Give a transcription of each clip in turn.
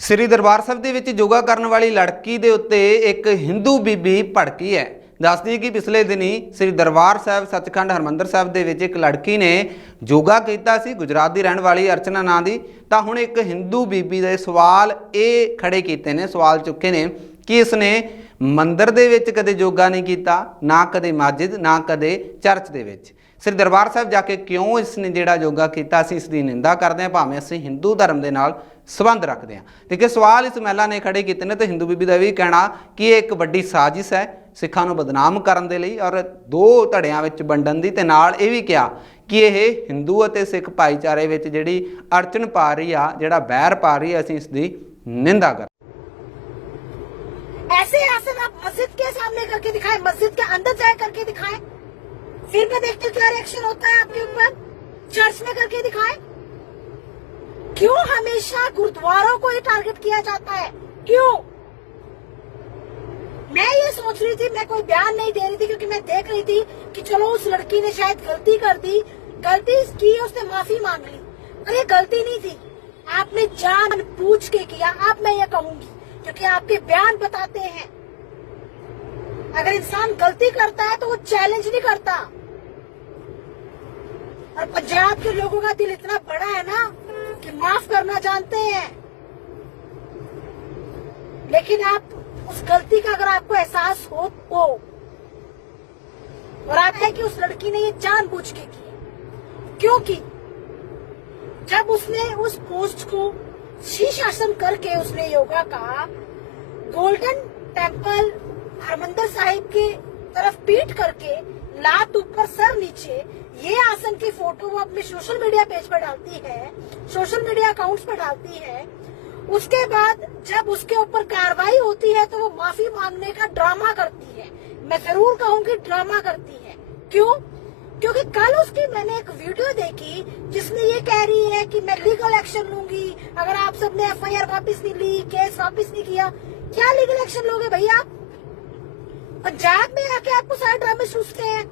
ਸ੍ਰੀ ਦਰਬਾਰ ਸਾਹਿਬ ਦੇ ਵਿੱਚ ਯੋਗਾ ਕਰਨ ਵਾਲੀ ਲੜਕੀ ਦੇ ਉੱਤੇ ਇੱਕ ਹਿੰਦੂ ਬੀਬੀ ਭੜਕੀ ਹੈ। ਦੱਸਦੀ ਕਿ ਪਿਛਲੇ ਦਿਨੀ ਸ੍ਰੀ ਦਰਬਾਰ ਸਾਹਿਬ ਸੱਚਖੰਡ ਹਰਮੰਦਰ ਸਾਹਿਬ ਦੇ ਵਿੱਚ ਇੱਕ ਲੜਕੀ ਨੇ ਯੋਗਾ ਕੀਤਾ ਸੀ, ਗੁਜਰਾਤ ਦੀ ਰਹਿਣ ਵਾਲੀ ਅਰਚਨਾ ਨਾਂ ਦੀ। ਤਾਂ ਹੁਣ ਇੱਕ ਹਿੰਦੂ ਬੀਬੀ ਦੇ ਸਵਾਲ ਇਹ ਖੜੇ ਕੀਤੇ ਨੇ, ਸਵਾਲ ਚੁੱਕੇ ਨੇ ਕਿ ਇਸਨੇ ਮੰਦਰ ਦੇ ਵਿੱਚ ਕਦੇ ਯੋਗਾ ਨਹੀਂ ਕੀਤਾ, ਨਾ ਕਦੇ ਮਸਜਿਦ, ਨਾ ਕਦੇ ਚਰਚ ਦੇ ਵਿੱਚ। ਸ੍ਰੀ ਦਰਬਾਰ ਸਾਹਿਬ ਜਾ ਕੇ ਕਿਉਂ ਇਸ ਨੇ ਜਿਹੜਾ ਯੋਗਾ ਕੀਤਾ ਅਸੀਂ ਇਸ ਦੀ ਨਿੰਦਾ ਕਰਦੇ ਹਾਂ ਭਾਵੇਂ ਅਸੀਂ ਹਿੰਦੂ ਧਰਮ ਦੇ ਨਾਲ ਸੰਬੰਧ ਰੱਖਦੇ ਹਾਂ ਦੇਖੇ ਸਵਾਲ ਇਸ ਮਹਿਲਾ ਨੇ ਖੜੇ ਕੀਤੇ ਨੇ ਤੇ ਹਿੰਦੂ ਬੀਬੀ ਦਾ ਵੀ ਕਹਿਣਾ ਕਿ ਇਹ ਇੱਕ ਵੱਡੀ ਸਾਜ਼ਿਸ਼ ਹੈ ਸਿੱਖਾਂ ਨੂੰ ਬਦਨਾਮ ਕਰਨ ਦੇ ਲਈ ਔਰ ਦੋ ਧੜਿਆਂ ਵਿੱਚ ਵੰਡਣ ਦੀ ਤੇ ਨਾਲ ਇਹ ਵੀ ਕਿਹਾ ਕਿ ਇਹ ਹਿੰਦੂ ਅਤੇ ਸਿੱਖ ਭਾਈਚਾਰੇ ਵਿੱਚ ਜਿਹੜੀ ਅੜਚਨ ਪਾ ਰਹੀ ਆ ਜਿਹੜਾ ਬੈਰ ਪਾ ਰਹੀ ਆ ਅਸੀਂ ਇਸ ਦੀ ਨਿੰਦਾ ਕਰ ऐसे आसन आप मस्जिद के सामने करके दिखाएं मस्जिद फिर मैं देखती हूँ क्या रिएक्शन होता है आपके ऊपर? चर्च में करके दिखाए। क्यों हमेशा गुरुद्वारों को ही टारगेट किया जाता है? क्यों? मैं ये सोच रही थी, मैं कोई बयान नहीं दे रही थी, क्योंकि मैं देख रही थी कि चलो उस लड़की ने शायद गलती कर दी। गलती की उसने माफ़ी मांग ली। ये गलती नहीं थी। आपने जान पूछ के किया। आप मैं ये कहूँगी, क्योंकि आपके बयान बताते हैं। अगर इंसान गलती करता है तो वो चैलेंज नहीं करता। और पंजाब के लोगों का दिल इतना बड़ा है ना कि माफ़ करना जानते हैं। लेकिन आप उस गलती का अगर आपको एहसास हो तो और आप है कि उस लड़की ने ये जानबूझ के की क्योंकि जब उसने उस पोस्ट को शीर्षासन करके उसने योगा का, गोल्डन टेंपल हरमंदर साहिब के तरफ़ पीट करके लात ऊपर सर नीचे ये आसन की फ़ोटो वो अपने सोशल मीडिया पेज पर डालती है सोशल मीडिया अकाउंट्स पर डालती है। उसके बाद जब उसके ऊपर कार्रवाई होती है तो वो माफ़ी मांगने का ड्रामा करती है। मैं ज़रूर कहूँगी ड्रामा करती है। क्यों? क्योंकि कल उसकी मैंने एक वीडियो देखी, जिसमें ये कह रही है कि मैं लीगल एक्शन लूँगी। अगर आप सबने एफआईआर वापस नहीं ली केस वापस नहीं किया, क्या लीगल एक्शन लोगे भैया पंजाब में आके आपको सारे ड्रामे सूझते हैं।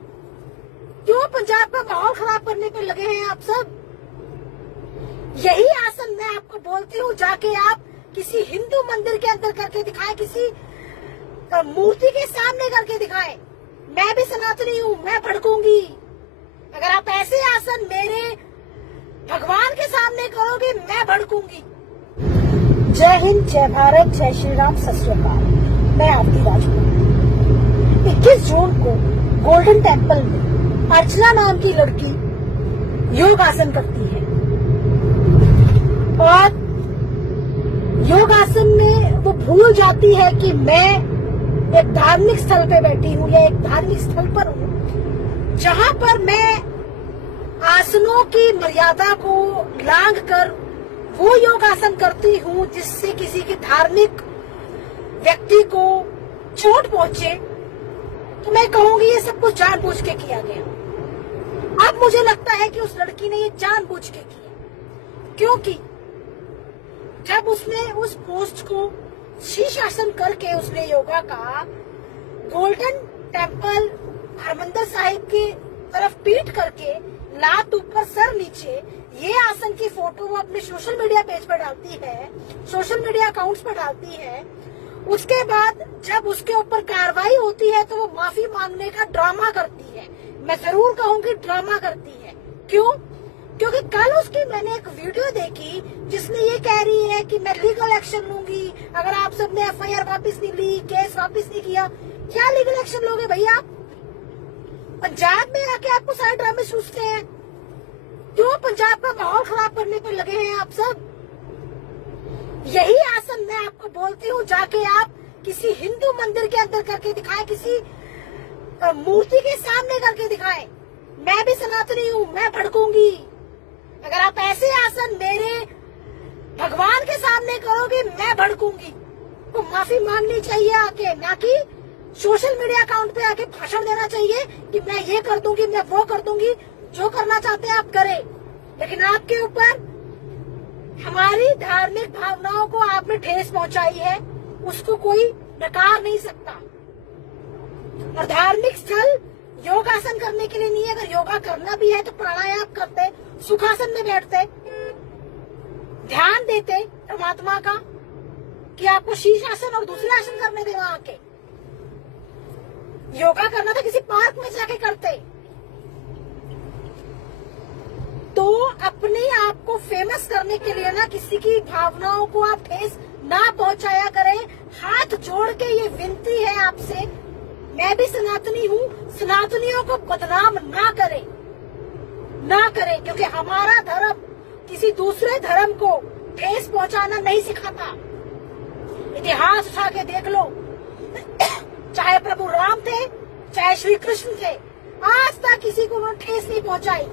क्यों पंजाब का माहौल खराब करने पे लगे हैं आप सब, यही आसन मैं आपको बोलती हूँ, जाके आप किसी हिंदू मंदिर के अंदर करके दिखाएँ, किसी मूर्ति के सामने करके दिखाएँ। मैं भी सनातनी हूँ, मैं भड़कूँगी। अगर आप ऐसे आसन मेरे भगवान के सामने करोगे, मैं भड़कूँगी। जय हिंद, जय भारत, जय श्री राम सत मैं आपकी राजकुमार। 21 जून को गोल्डन टेंपल में अर्चना नाम की लड़की योग आसन करती है। और योग आसन में वो भूल जाती है कि मैं एक धार्मिक स्थल पे बैठी हूँ या एक धार्मिक स्थल पर हूँ, जहाँ पर मैं आसनों की मर्यादा को लांग कर वो योग आसन करती हूँ जिससे किसी के धार्मिक व्यक्ति को चोट पहुँचे। तो मैं कहूँगी ये सब कुछ जानबूझ के किया गया। अब मुझे लगता है कि उस लड़की ने ये जानबूझ के की क्योंकि जब उसने उस पोस्ट को शीर्षासन करके उसने योगा का गोल्डन टेंपल हरमंदर साहिब की तरफ़ पीट करके लात ऊपर सर नीचे, ये आसन की फ़ोटो वो अपने सोशल मीडिया पेज पर डालती है सोशल मीडिया अकाउंट्स पर डालती है, उसके बाद जब उसके ऊपर कार्रवाई होती है तो वो माफ़ी मांगने का ड्रामा करती है। मैं ज़रूर कहूँगी ड्रामा करती है। क्यों? क्योंकि कल उसकी मैंने एक वीडियो देखी जिसमें ये कह रही है कि मैं लीगल एक्शन लूँगी। अगर आप सबने एफआईआर वापस नहीं ली केस वापस नहीं किया, क्या लीगल एक्शन लोगे भैया आप? पंजाब में आके आपको सारे ड्रामे सूझते हैं। क्यों? पंजाब का माहौल खराब करने पर लगे हैं आप सब। यही आसन मैं आपको बोलती हूँ, जाके आप किसी हिंदू मंदिर के अंदर करके दिखाएँ, किसी मूर्ति के सामने करके दिखाएँ। मैं भी सनातनी हूँ, मैं भड़कूँगी। अगर आप ऐसे आसन मेरे भगवान के सामने करोगे, मैं भड़कूँगी। तो माफ़ी मांगनी चाहिए आके, ना कि सोशल मीडिया अकाउंट पे आके भाषण देना चाहिए कि मैं ये कर दूँगी, मैं वो कर दूँगी, जो करना चाहते हैं आप करें। लेकिन आपके ऊपर हमारी धार्मिक भावनाओं को आपने ठेस पहुंचाई है, उसको कोई नकार नहीं सकता। और धार्मिक स्थल योगासन करने के लिए नहीं है अगर योगा करना भी है तो प्राणायाम करते, सुखासन में बैठते, ध्यान देते परमात्मा का, कि आपको शीश आसन और दूसरे आसन करने दें वहाँ के योगा करना था किसी पार्क में जाके करते। तो अपने आप को फ़ेमस करने के लिए ना किसी की भावनाओं को आप ठेस ना पहुँचाया करें, हाथ जोड़ के ये विनती है आपसे मैं भी सनातनी हूँ। सनातनियों को बदनाम ना करें। ना करें, क्योंकि हमारा धर्म किसी दूसरे धर्म को ठेस पहुंचाना नहीं सिखाता। इतिहास उठा के देख लो। चाहे प्रभु राम थे, चाहे श्री कृष्ण थे, आज तक किसी को उन्होंने ठेस नहीं पहुंचाई।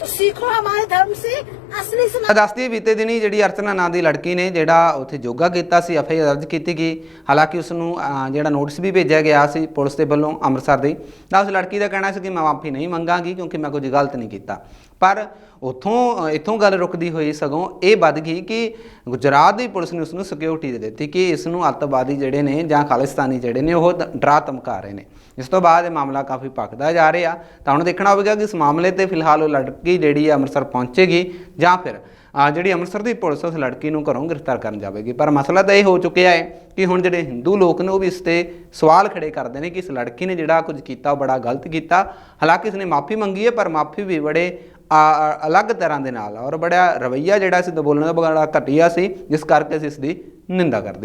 तो सीखो हमारे धर्म से ਅਸਲੀ ਸਮਾਂ ਦੱਸਦੀ ਬੀਤੇ ਦਿਨੀ ਜਿਹੜੀ ਅਰਚਨਾ ਨਾਂ ਦੀ ਲੜਕੀ ਨੇ ਜਿਹੜਾ ਉੱਥੇ ਯੋਗਾ ਕੀਤਾ ਸੀ ਐਫਆਈ ਦਰਜ ਕੀਤੀ ਗਈ। ਹਾਲਾਂਕਿ ਉਸ ਨੂੰ ਅ, ਜਿਹੜਾ ਨੋਟਿਸ ਵੀ ਭੇਜਿਆ ਗਿਆ ਸੀ ਪੁਲਿਸ ਦੇ ਵੱਲੋਂ ਅੰਮ੍ਰਿਤਸਰ ਦੇ ਤਾਂ ਉਸ ਲੜਕੀ ਦਾ ਕਹਿਣਾ ਸੀ ਕਿ ਮੈਂ ਮਾਫੀ ਨਹੀਂ ਮੰਗਾਂਗੀ ਕਿਉਂਕਿ ਮੈਂ ਕੁਝ ਗਲਤ ਨਹੀਂ ਕੀਤਾ। ਪਰ ਉਥੋਂ ਇਥੋਂ ਗੱਲ ਰੁਕਦੀ ਹੋਈ ਸਗੋਂ ਇਹ ਵੱਧ ਗਈ ਕਿ ਗੁਜਰਾਤ ਦੀ ਪੁਲਿਸ ਨੇ ਉਸ ਨੂੰ ਸਿਕਿਉਰਿਟੀ ਦੇ ਦਿੱਤੀ ਕਿ ਇਸ ਨੂੰ ਅੱਤਵਾਦੀ ਜਿਹੜੇ ਨੇ ਜਾਂ ਖਾਲਿਸਤਾਨੀ ਜਿਹੜੇ ਨੇ ਉਹ ਦ- ਡਰਾ ਧਮਕਾ ਰਹੇ ਨੇ। ਇਸ ਤੋਂ ਬਾਅਦ ਇਹ ਮਾਮਲਾ ਕਾਫੀ ਭਖਦਾ ਜਾ ਰਿਹਾ। ਤਾਂ ਹੁਣ ਦੇਖਣਾ ਹੋਵੇਗਾ ਕਿ ਇਸ ਮਾਮਲੇ ਤੇ ਫਿਲਹਾਲ ਉਹ ਲੜਕੀ ਜਿਹੜੀ ਹੈ ਅੰਮ੍ਰਿਤਸਰ ਪਹੁੰਚੇਗੀ ਜਾਂ ਜਾਂ ਫਿਰ ਜਿਹੜੀ ਅੰਮ੍ਰਿਤਸਰ ਦੀ ਪੁਲਿਸ ਉਸ ਲੜਕੀ ਨੂੰ ਘਰੋਂ ਗ੍ਰਿਫਤਾਰ ਕਰਨ ਜਾਵੇਗੀ। ਪਰ ਮਸਲਾ ਤਾਂ ਇਹ ਹੋ ਚੁੱਕਿਆ ਹੈ ਕਿ ਹੁਣ ਜਿਹੜੇ ਹਿੰਦੂ ਲੋਕ ਨੇ ਉਹ ਵੀ ਇਸ ਤੇ ਸਵਾਲ ਖੜੇ ਕਰਦੇ ਨੇ ਕਿ ਇਸ ਲੜਕੀ ਨੇ ਜਿਹੜਾ ਕੁਝ ਕੀਤਾ ਉਹ ਬੜਾ ਗਲਤ ਕੀਤਾ। ਹਾਲਾਂਕਿ ਇਸਨੇ ਮਾਫੀ ਮੰਗੀ ਹੈ, ਪਰ ਮਾਫੀ ਵੀ ਬੜੇ ਅਲੱਗ ਤਰ੍ਹਾਂ ਦੇ ਨਾਲ ਔਰ ਬੜਾ ਰਵਈਆ ਜਿਹੜਾ ਸੀ ਤਾਂ ਬੋਲਣ ਦਾ ਬੜਾ ਘਟੀਆ ਸੀ, ਜਿਸ ਕਰਕੇ ਅਸੀਂ ਇਸ ਦੀ ਨਿੰਦਾ ਕਰਦੇ ਹਾਂ।